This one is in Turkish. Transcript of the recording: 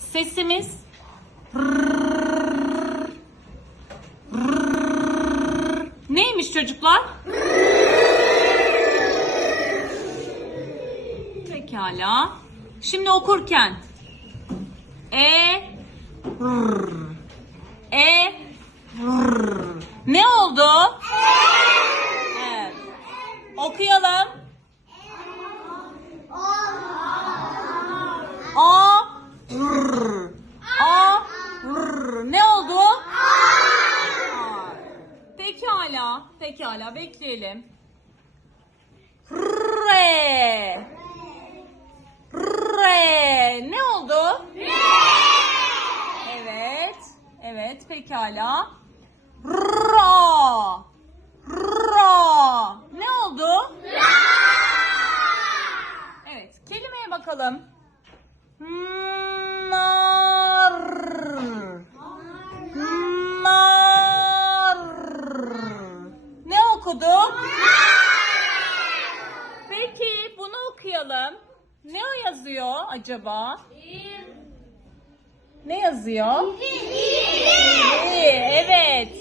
Sesimiz neymiş çocuklar? Pekala. Şimdi okurken e e ne oldu? Evet. Okuyalım. Rrr. ne oldu? A. Pekala, pekala bekleyelim. Re. Re. Ne oldu? Evet. Evet pekala. Ra. Ra. Ne oldu? Evet. Kelimeye bakalım. Nar. okudun? Peki bunu okuyalım. Ne o yazıyor acaba? Ne yazıyor? İri. Evet.